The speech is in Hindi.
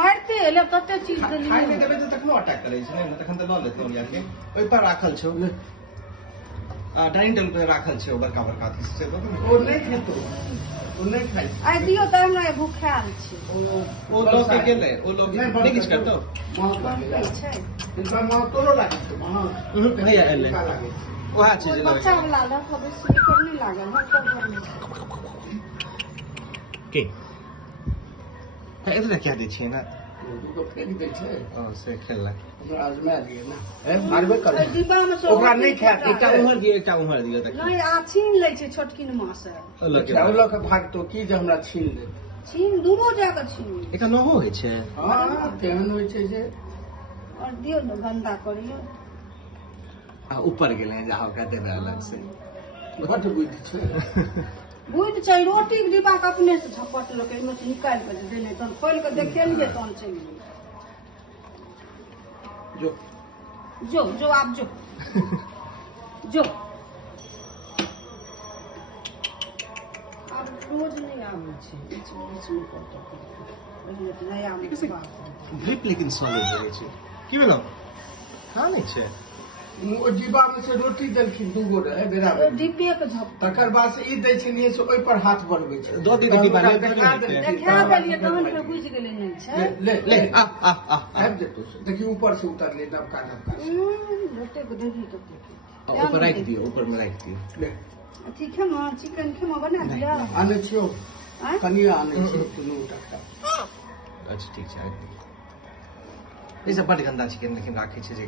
मारते ले कते चीज देली खाइ नहीं देबे त तखनो अटैक करे छै ने तखन त ल लेते ओरिया के ओइ पर राखल छै डाइनिंग टेबल पे राखल छै बड़का बड़का अथी से तो ओ नहीं खेतो ओ नहीं खाइ आई दियो त हमरा भूखाल छै ओ लोग के गेले ओ लोग नहीं किछ करतो छै इनका मां तोरो लागे छै हां भैया एले ओहा चीज लगे बच्चा वाला ल खबे से कर नहीं लागल हम कर के इधर क्या दै छै ना तो फेंक दै छै ओ से खेलक ओकरा आजमा दिए ना मारबे कर डिब्बा में सब ओकरा नहीं खा एकटा उम्हर दियो तक नहीं आ छीन ले छै छोटकिन मां से चावल के भाग तो की जे हमरा छीन ले छीन दूरो जाके छीन एकटा नहो होइ छै हां तेहन होइ छै जे और दियो न गंदा करियो आ ऊपर गेले जाहो का देबे अलग से घट बुझ छै बुझ छै रोटी के डिब्बा के अपने से झपट लोग एमे से निकाल के देने तन खोल के देखेलिए तन चली जो जो आप जो अब रोज नहीं आवे छै बीच में पड़तो पहिले त नया में बात ग्रिप लेकिन सॉलिड होइ छै की भेलो खा नहीं छै ओ डिब्बा में से रोटी देलखिन दूगो रहे बराबर डिब्बे के झप तकर बाद से ई दै छै नहीं से ओइ पर हाथ बढ़बै छै दो दिन डिब्बा ले देखा देलिए तहन पे बुझ गेलै नहीं छै ले आ आबि जेतौ देखि ऊपर से उतरले नबका रोटे के देखी तो ऊपर राख दियो ऊपर में राख दियो ले ठीक है मां चिकन खेमा बना दिया आने छियो आँय? कनिया आने छियो दुनू टका अच्छा ठीक छै ई सब बड़ गंदा चिकन लेकिन राखै छै जे